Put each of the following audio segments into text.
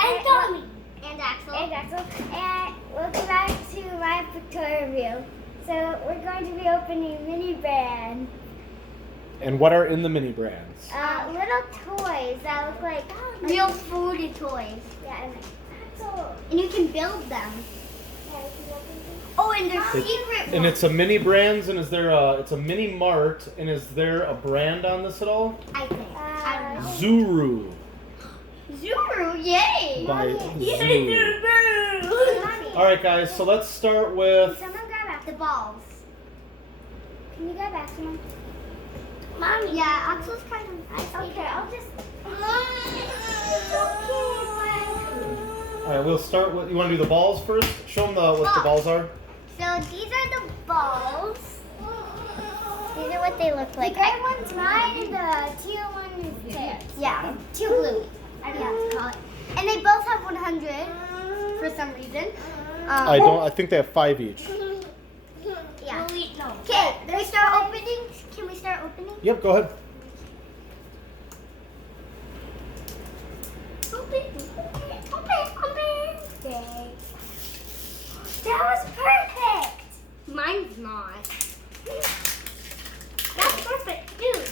And Tommy. And Axel. And we'll go back to my pictorial review. So we're going to be opening mini brands. And what are in the mini brands? Little toys that look like Real foodie toys. Yeah, and Axel. And you can build them. Yeah, you can open them. Oh, and they're secret ones. And it's a mini brands, and it's a mini Mart, and is there a brand on this at all? I think. I don't know. Zuru Zuru, yay! by Yay, Zuru. Zuru! All right, guys. So let's start with. Someone grab Axel. The balls. Can you grab Axel? Mommy. Yeah, Axel's kind of. Okay, I'll just. All right, we'll start with. You want to do the balls first? Show them what the balls are. So these are the balls. These are what they look like. The gray one's mine and the teal one is theirs. Yeah, teal blue. I don't know what to call it. And they both have 100 for some reason. I don't. I think they have 5 each. Yeah. No. Okay, can we start opening? Can we start opening? Yep. Go ahead. Open. That was perfect. Mine's not. That's perfect, dude.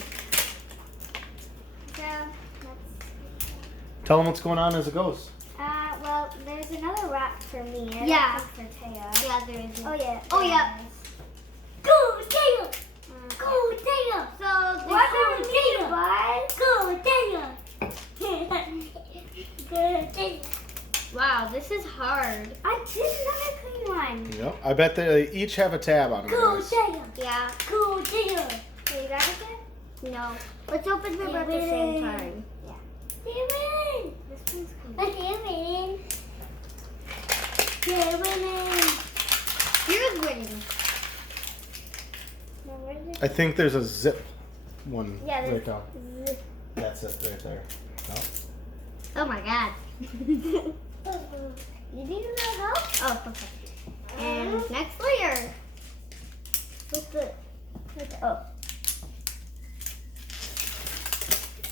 So, Tell them what's going on as it goes. well, there's another wrap for me. And Yeah. for Taya. Yeah, there is. Oh yeah. Oh, yeah. Go, Taylor! Go, Taylor! So, What there's do we need, bud? Go, Taylor! Go, Taylor! Wow, this is hard. I did another clean one. Yep. I bet they each have a tab on them. guys. Taylor! Yeah. Go, Taylor! So you got it there? No. Let's open them at the same time. Yeah. They're winning! This one's clean. But they're winning. They're winning. You're winning. Now, where did I think there's a zip one Yeah, right there's- down. That's it right there. No? Oh my god. You need a little help? Oh, okay. And next layer. What's the? Oh.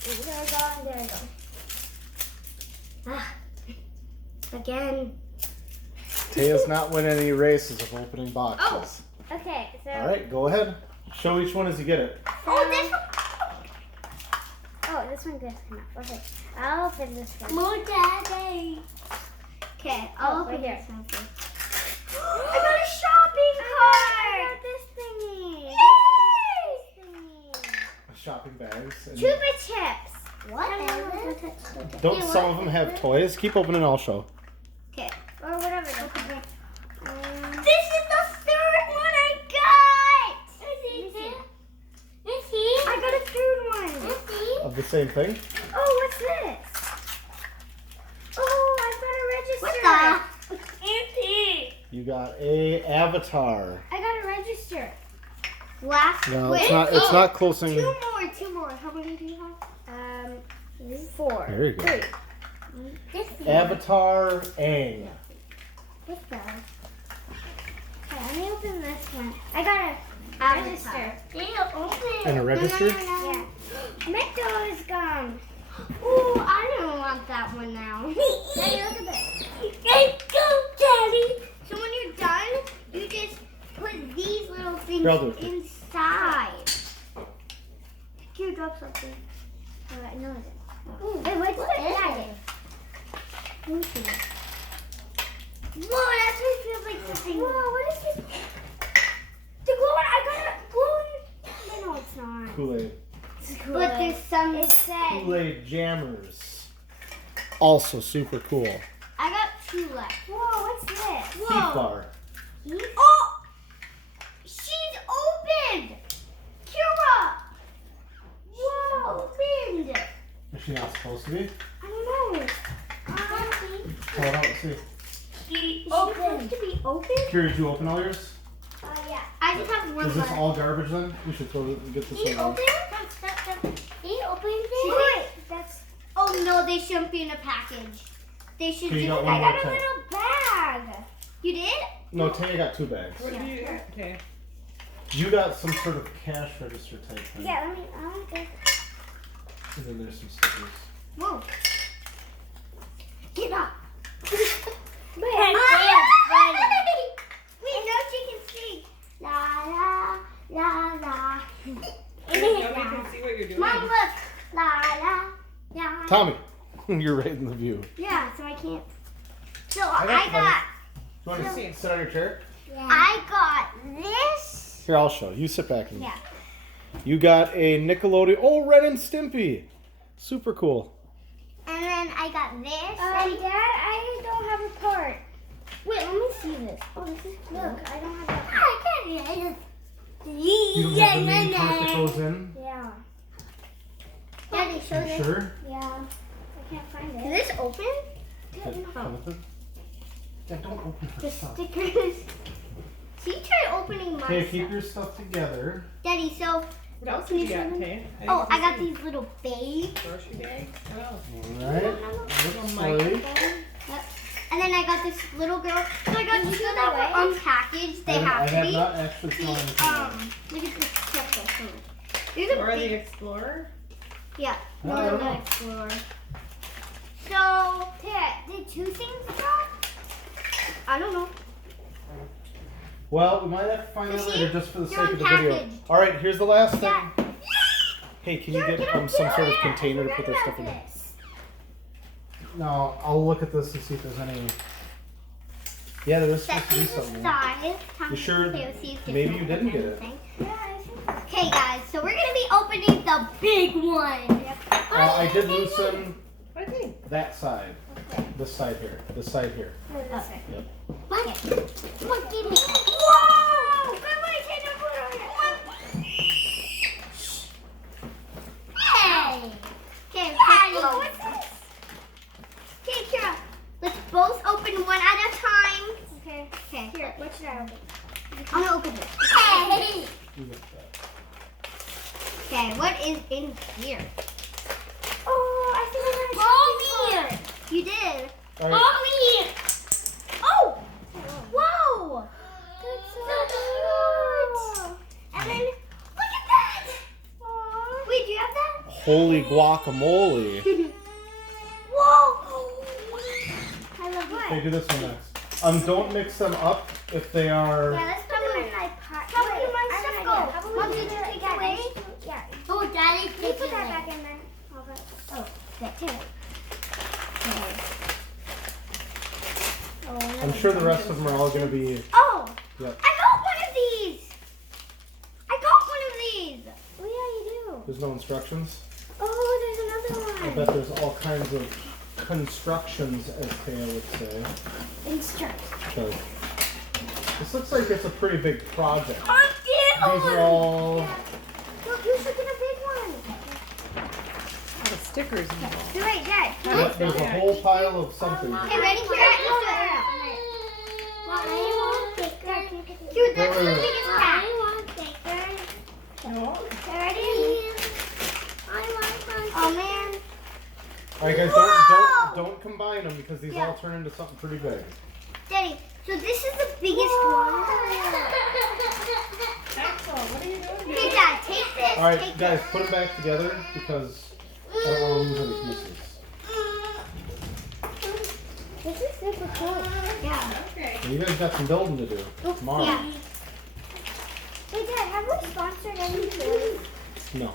There we go, and there we go. Ah. Again. Taya's not winning any races of opening boxes. Okay, so. All right, go ahead. Show each one as you get it. Oh, this one. Oh, this one goes enough. Okay, I'll open this one. More daddy. Okay, I'll Oh, open right here. this one first. I got a shopping cart! I got this thingy. Shopping bags. And Chupa chips. What? don't some of them have toys? Keep opening, I'll show. Okay. Or whatever. This is the third one I got. I got a third one. Of the same thing? Oh, what's this? Oh, I What got a register. the? You got a avatar. I got a register. Last No, wait, it's not. It's not closing. Two more. How many do you have? 4. There you go. 3. This Avatar Aang. What's that? Okay, let me open this one. I got a register. And a register? Yeah. Mecto is gone. Ooh, I don't want that one now. Hey, look at this. Let's go, Daddy. So when you're done, you just put these little things Here, I'll do it. inside. Here, drop something. Alright, no, it didn't. Ooh, Wait, what's what the is bag? it? Whoa, that's what it feels like something. Whoa, what is this? The glue one, I got a glue. No, it's not. Kool-Aid. But there's some. It said. Kool-Aid Jammers. Also super cool. I got 2 left. Whoa, what's this? Heat bar. Oh! She's opened! Kira! Whoa. Opened! Is she not supposed to be? I don't know. Pull it out and see. She Open. supposed to be open? Kira, did you open all yours? Yeah. I just have one Is this left. all garbage then? We should throw it, get this Can you one out. open it? Can you open it? Wait, that's. Oh no, they shouldn't be in a package. They should Here you do go, it. one I more got a time. little bag. You did? No, Taya got 2 bags. Okay. You got some sort of cash register type thing. Yeah, let me. I want this. And then there's some stickers. Whoa. Get up. But Wait, no, she can sing. La la la la. Nobody can see what you're doing. Mom, look. La la la. Tommy, you're right in the view. Yeah, so I can't. So I I got. You want to sit on your chair? I got this. Here, I'll show. You sit back. And Yeah. You got a Nickelodeon. Oh, Ren and Stimpy. Super cool. And then I got this. Dad, I don't have a part. Wait, let me see this. Oh, this is cool. Look, I don't have that. I got it. You don't have the main part that goes in? Yeah. Daddy, show You this. sure? Yeah. I can't find Is it. this open? That come with it? Yeah, don't open her The stuff. stickers. See, try opening my Okay, keep stuff. your stuff together. Daddy, so. What else did you got, Tay? Oh, I got these little bags. Grocery bags. Oh. Alright. Little Looks like. microphone. Yep. And then I got this little girl. So I got two that were unpackaged. They I have have to be. not actually thrown anything out. Look at this checkbook. There's a Or the big. Explorer. Yeah. I No, don't know. not Explorer. So, Dad, did two things drop? I don't know. Well, we might have to find You out see? later just for the They're sake of the video. unpackaged. Alright, here's the last thing. Yeah. Hey, can you get some sort of container to put their stuff in? This. No, I'll look at this and see if there's any. Yeah, there is supposed That to be is the something. size. You sure? Okay, let's see if Maybe there's you didn't get it. anything. Yeah, I think. Okay, guys, so we're gonna be opening the big one. I did loosen I think. that side. This side here. This side here. Okay. Yep. What? Come on, give me. Whoa! Come on, take a photo of it. Hey! Okay, Oh, what's this? Okay, Kira, let's both open one at a time. Okay. Okay. Here, what should I open? I'm gonna open this. Hey! You get that. Okay, what is in here? Oh, I think I got All here! You did. All right. All here! Oh! Whoa! That's So cute! And then, look at that! Wait, do you have that? Holy guacamole. Whoa! I love Okay, what? do this one next. Don't mix them up if they are. Yeah, let's put them in my pot. How Wait, can my I have stuff an go? idea. How about Mom, we did do you it- take yeah, it away? Yeah. Oh, Daddy, You take put it that away. back in there. Oh, that's it. Oh, I'm sure the rest of them are all going to be. Oh! Yep. I got one of these! I got one of these! Oh, yeah, you do. There's no instructions. Oh, there's another I one. bet there's all kinds of constructions, as Taya would say. Instruct. So, this looks like it's a pretty big project. I'm These are all. Look, you should get a big one. A lot of stickers involved. You're right, Dad. Yep, there's a whole pile of something. Okay, ready, Kira? Dude, that's the Wait, wait, wait. biggest pack. No? Ready? Oh, man. All right, guys, Whoa! don't combine them because these Yeah. all turn into something pretty big. Daddy, so this is the biggest one. Axel, what are you doing? Okay, Dad, take this. All right, take guys, put them back together because I don't want to lose any pieces. This is super cool. Yeah. Okay. And you guys got some building to do tomorrow. Yeah. Wait, Dad, have we sponsored any toys? No.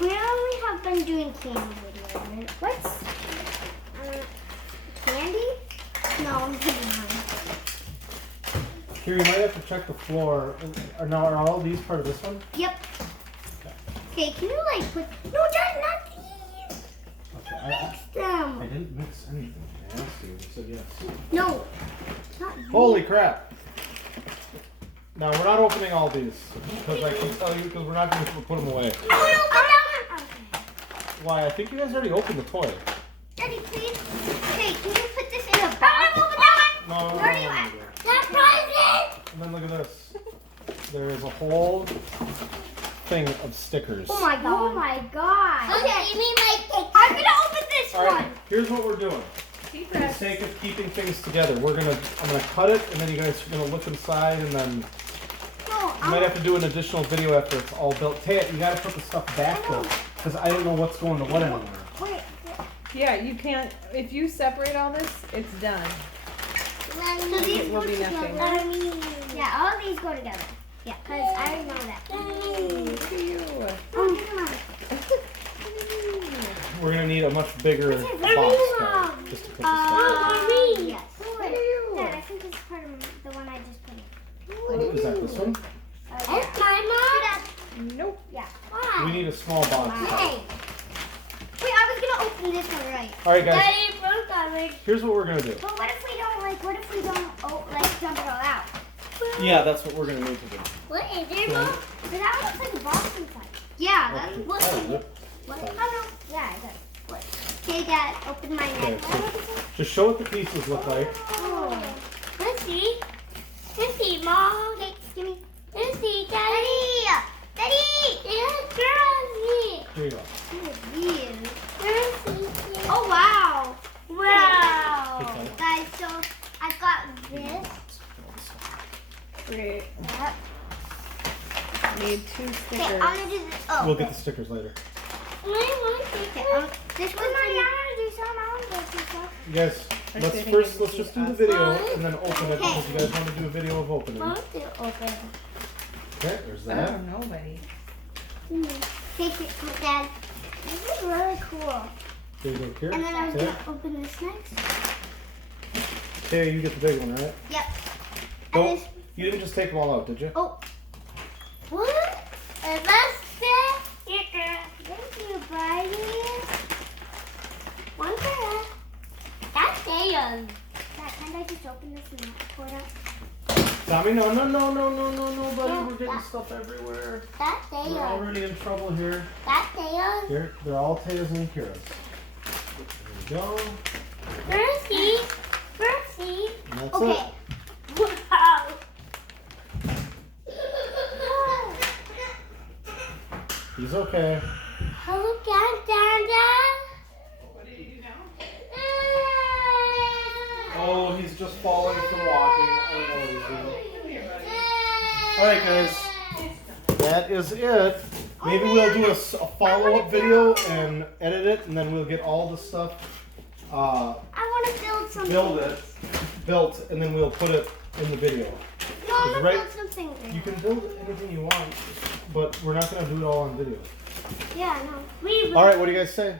We only have been doing candy videos. What's candy? No, I'm kidding. Mom. Here, you might have to check the floor. Are all these part of this one? Yep. Okay, can you like put? No, Dad, not these. Okay. Mix I them. didn't mix anything. I asked you. You said yes. No. Not these. Holy crap! Now we're not opening all these because I can tell you because we're not going to put them away. I want to open that one. Why? I think you guys already opened the toy. Daddy, please. Okay, can you put this in a box? I want to open that one. No, Where do you at? That present. And then look at this. There is a whole thing of stickers. Oh my god. Oh my god. Okay, you mean like I'm gonna open this All right, one. here's what we're doing. Keep For the it. sake of keeping things together, I'm gonna cut it, and then you guys are gonna look inside, and then No, you might have to do an additional video after it's all built. Taya, you gotta put the stuff back though, because I don't know what's going to what anymore. Wait, Yeah, you can't. If you separate all this, it's done. So these It will go be nothing. together. Yeah, all of these go together. Yeah, because I know that. Look at you. Oh, come on. We're gonna need a much bigger This is box very guys, just to put this stuff Yes. Look at you. Dad, I think this is part of the one I just put in. in. Is that this one? It's my Nope. Yeah. We need a small box. Hey. Wait, I was gonna open this one right. All right, guys. Daddy, first I Here's what we're gonna do. But what if we don't dump it all out? Yeah, that's what we're gonna need to do. What is it, So- Mom? But that looks like a box inside. Yeah, that's Oh, what. yep. What? Fine. Oh Yeah, it does. Okay, Dad, open my Okay, next so one. just show what the pieces look like. Oh. Let's see. Let's see, Mom. Okay, give me. Let's see, Daddy. Daddy. There's girls Here you go. here. Oh, wow. Wow. Okay. Guys, so I got this. Great. Yep. Need 2 Okay, stickers. I'm gonna do this. Oh. We'll get the stickers later. Okay, this one's You guys, I let's think first it's let's just do the us. video and then open it because you guys want to do a video of opening. Mom to open. Okay, there's Oh, that. nobody. Take it, Dad. This is really cool. There you go, here. And then I was Okay. gonna open this next. Okay, you get the big one, right? Yep. Don't, And this. you didn't just take them all out, did you? Oh. What? And that's it. Thank you, buddy. One for that. That's theirs. Dad, can't I just open this and not pour it out? Tommy, no, buddy. No, We're getting that- stuff everywhere. That's We're theirs. already in trouble here. That's theirs. Here, they're all Taya's and Kira's. There we go. Mercy. Mercy. And that's Okay. it. Wow. He's okay. Hello, Dad. What did you do now? Oh, he's just falling from walking. I don't know what he's doing. Alright, guys. That is it. Maybe we'll do a follow-up video and edit it, and then we'll get all the stuff I want to build something. built, and then we'll put it in the video. No, I want to Right. build something. You can build anything you want, but we're not going to do it all on video. Yeah, no. We will. Alright, what do you guys say?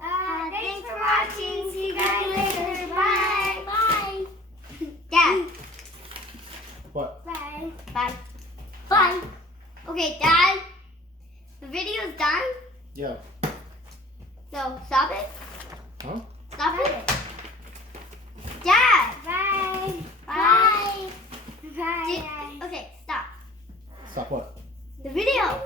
Thanks for watching. See you guys later. Bye. Bye. Dad. What? Bye. Bye. Bye. Okay, Dad. The video's done. Yeah. So stop it. Huh? Stop it. Dad. Bye. Bye. Bye. Okay, stop. Stop what? The video.